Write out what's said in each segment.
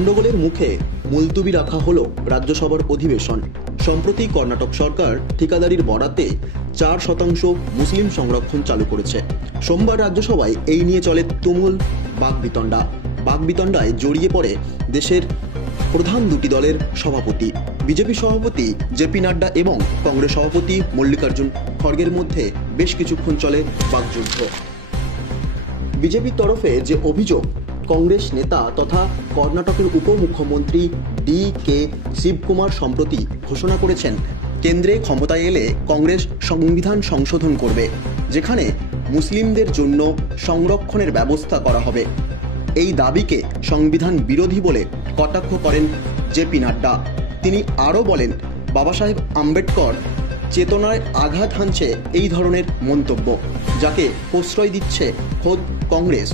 গন্ডগোলের মুখে মুলতুবি রাখা হলো রাজ্যসভার অধিবেশন। সম্প্রতি কর্ণাটক সরকার ঠিকাদারির বরাতে 4% মুসলিম সংরক্ষণ চালু করেছে। সোমবার রাজ্যসভায় এই নিয়ে চলে তুমুল বাকবিতণ্ডায় জড়িয়ে পড়ে দেশের প্রধান দুটি দলের সভাপতি, বিজেপি সভাপতি জেপি নাড্ডা এবং কংগ্রেস সভাপতি মল্লিকার্জুন খড়গের মধ্যে বেশ কিছুক্ষণ চলে বাকযুদ্ধ। বিজেপির তরফে যে অভিযোগ, কংগ্রেস নেতা তথা কর্ণাটকের উপমুখ্যমন্ত্রী ডি.কে. শিবকুমার সম্প্রতি ঘোষণা করেছেন, কেন্দ্রে ক্ষমতায় এলে কংগ্রেস সংবিধান সংশোধন করবে, যেখানে মুসলিমদের জন্য সংরক্ষণের ব্যবস্থা করা হবে। এই দাবিকে সংবিধান বিরোধী বলে কটাক্ষ করেন জেপি নাড্ডা। তিনি আরও বলেন, বাবা সাহেব আম্বেদকর চেতনায় আঘাত হানছে এই ধরনের মন্তব্য, যাকে প্রশ্রয় দিচ্ছে খোদ কংগ্রেস।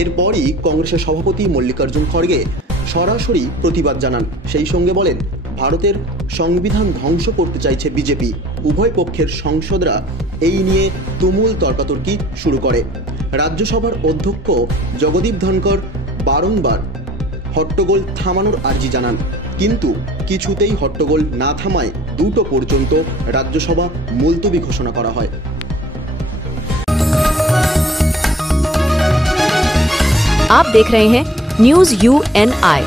এরপরই কংগ্রেসের সভাপতি মল্লিকার্জুন খড়গে সরাসরি প্রতিবাদ জানান। সেই সঙ্গে বলেন, ভারতের সংবিধান ধ্বংস করতে চাইছে বিজেপি। উভয় পক্ষের সাংসদরা এই নিয়ে তুমুল তর্কাতর্কি শুরু করে। রাজ্যসভার অধ্যক্ষ জগদীপ ধনকর বারংবার হট্টগোল থামানোর আর্জি জানান, কিন্তু কিছুতেই হট্টগোল না থামায় 2টো পর্যন্ত রাজ্যসভা মুলতবি ঘোষণা করা হয়। आप देख रहे हैं न्यूज़ UNI।